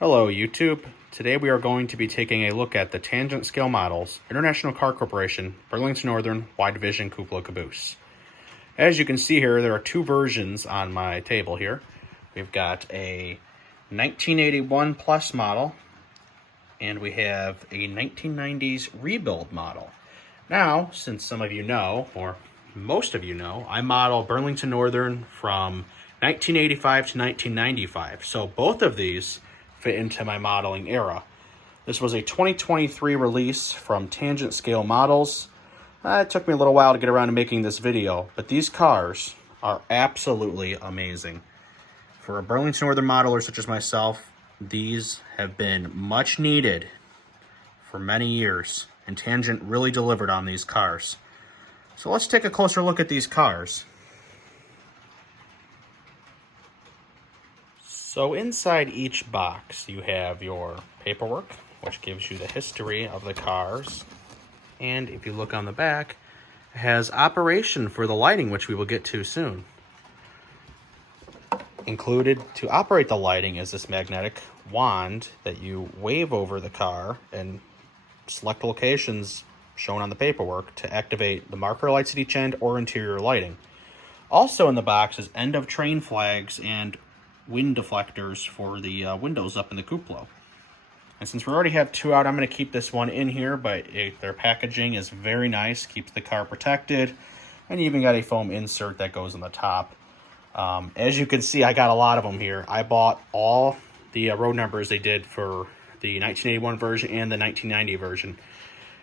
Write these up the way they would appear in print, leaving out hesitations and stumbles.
Hello YouTube. Today we are going to be taking a look at the Tangent Scale Models, International Car Corporation, Burlington Northern, Wide Division Cupola Caboose. As you can see here, there are two versions on my table here. We've got a 1981 Plus model, and we have a 1990s rebuild model. Now, since some of you know, or most of you know, I model Burlington Northern from 1985 to 1995. So both of these fit into my modeling era. This was a 2023 release from Tangent Scale Models. It took me a little while to get around to making this video, but these cars are absolutely amazing. For a Burlington Northern modeler such as myself, these have been much needed for many years, and Tangent really delivered on these cars. So let's take a closer look at these cars. So inside each box you have your paperwork, which gives you the history of the cars. And if you look on the back, it has operation for the lighting, which we will get to soon. Included to operate the lighting is this magnetic wand that you wave over the car and select locations shown on the paperwork to activate the marker lights at each end or interior lighting. Also in the box is end of train flags and wind deflectors for the windows up in the cupola. And since we already have two out, I'm going to keep this one in here, but their packaging is very nice, keeps the car protected, and you even got a foam insert that goes on the top. As you can see, I got a lot of them here. I bought all the road numbers they did for the 1981 version and the 1990 version.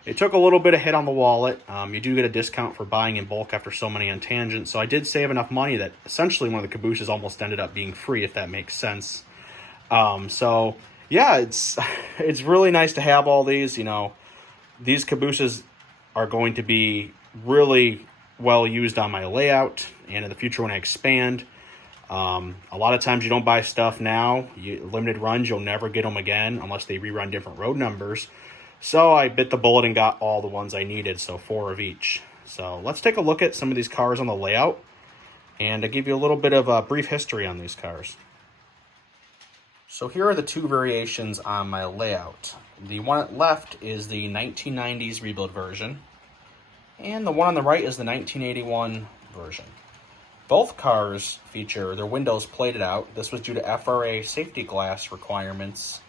It took a little bit of hit on the wallet. You do get a discount for buying in bulk after so many on Tangent, so I did save enough money that essentially one of the cabooses almost ended up being free, if that makes sense. So yeah, it's really nice to have all these. You know, these cabooses are going to be really well used on my layout and in the future when I expand. A lot of times you don't buy stuff now, limited runs, you'll never get them again unless they rerun different road numbers. So I bit the bullet and got all the ones I needed, so 4 of each. So let's take a look at some of these cars on the layout and to give you a little bit of a brief history on these cars. So here are the two variations on my layout. The one at left is the 1990s rebuild version, and the one on the right is the 1981 version. Both cars feature their windows plated out. This was due to FRA safety glass requirements,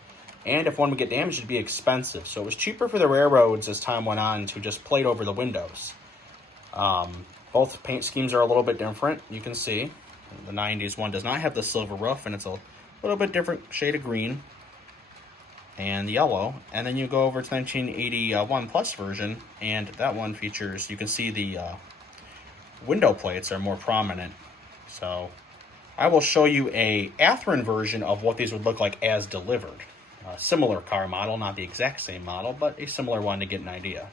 and if one would get damaged, it'd be expensive. So it was cheaper for the railroads as time went on to just plate over the windows. Both paint schemes are a little bit different. You can see the 90s one does not have the silver roof, and it's a little bit different shade of green and yellow. And then you go over to 1981 Plus version, and that one features, you can see the window plates are more prominent. So I will show you a Athearn version of what these would look like as delivered. A similar car model, not the exact same model, but a similar one to get an idea.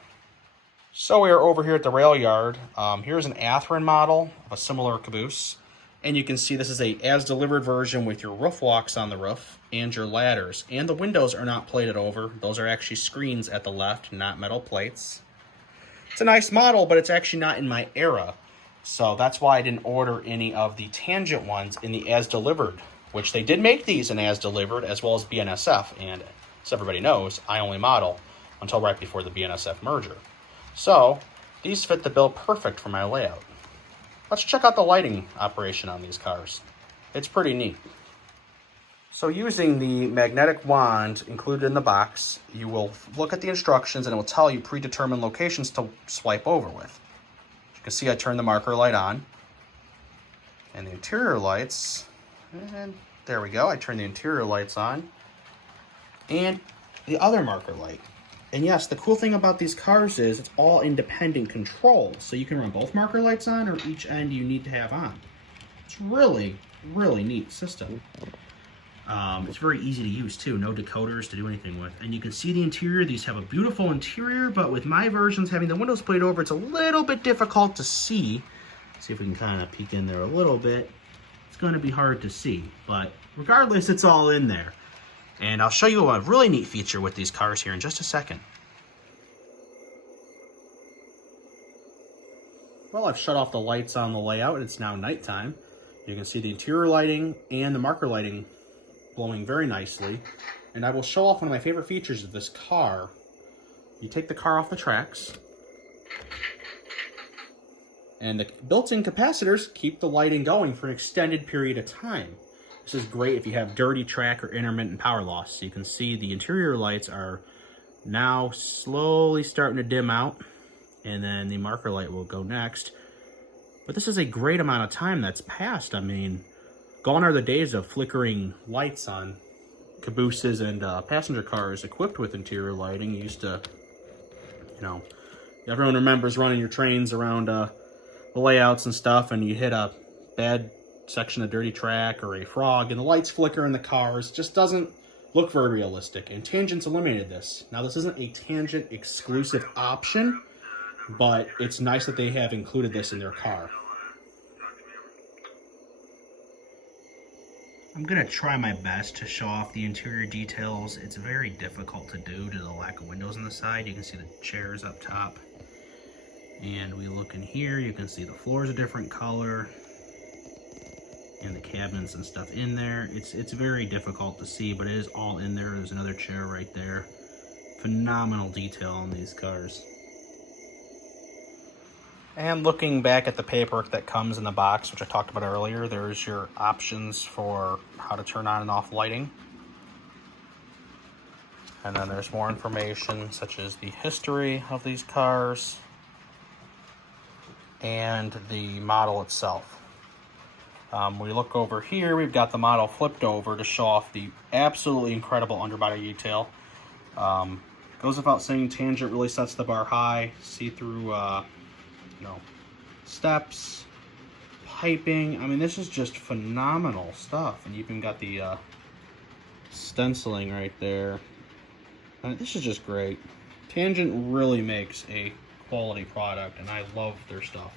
So we are over here at the rail yard. Here's an Athearn model of a similar caboose. And you can see this is a as-delivered version with your roof walks on the roof and your ladders. And the windows are not plated over. Those are actually screens at the left, not metal plates. It's a nice model, but it's actually not in my era. So that's why I didn't order any of the Tangent ones in the as-delivered, which they did make these in as-delivered as well as BNSF. And as everybody knows, I only model until right before the BNSF merger. So these fit the bill perfect for my layout. Let's check out the lighting operation on these cars. It's pretty neat. So using the magnetic wand included in the box, you will look at the instructions and it will tell you predetermined locations to swipe over with. As you can see, I turned the marker light on. And the interior lights, and there we go, I turned the interior lights on. And the other marker light. And yes, the cool thing about these cars is it's all independent control. So you can run both marker lights on or each end you need to have on. It's really, really neat system. It's very easy to use too. No decoders to do anything with. And you can see the interior. These have a beautiful interior, but with my versions having the windows plated over, it's a little bit difficult to see. See if we can kind of peek in there a little bit. It's going to be hard to see, but regardless, it's all in there. And I'll show you a really neat feature with these cars here in just a second. Well, I've shut off the lights on the layout. It's now nighttime. You can see the interior lighting and the marker lighting glowing very nicely. And I will show off one of my favorite features of this car. You take the car off the tracks, and the built-in capacitors keep the lighting going for an extended period of time. This is great if you have dirty track or intermittent power loss. So you can see the interior lights are now slowly starting to dim out, and then the marker light will go next. But this is a great amount of time that's passed. I mean, gone are the days of flickering lights on cabooses and passenger cars equipped with interior lighting. You used to, you know, everyone remembers running your trains around the layouts and stuff, and you hit a bad section of dirty track or a frog and the lights flicker in the cars. Just doesn't look very realistic, and Tangent's eliminated this. Now, this isn't a Tangent exclusive option, but it's nice that they have included this in their car. I'm gonna try my best to show off the interior details. It's very difficult to do due to the lack of windows on the side. You can see the chairs up top. And we look in here, you can see the floor is a different color. And the cabinets and stuff in there. It's very difficult to see, but it is all in there. There's another chair right there. Phenomenal detail on these cars. And looking back at the paperwork that comes in the box, which I talked about earlier, there's your options for how to turn on and off lighting. And then there's more information such as the history of these cars and the model itself. We look over here, we've got the model flipped over to show off the absolutely incredible underbody detail. Goes without saying, Tangent really sets the bar high. See-through steps, piping. I mean, this is just phenomenal stuff. And you even got the stenciling right there. And this is just great. Tangent really makes a quality product, and I love their stuff.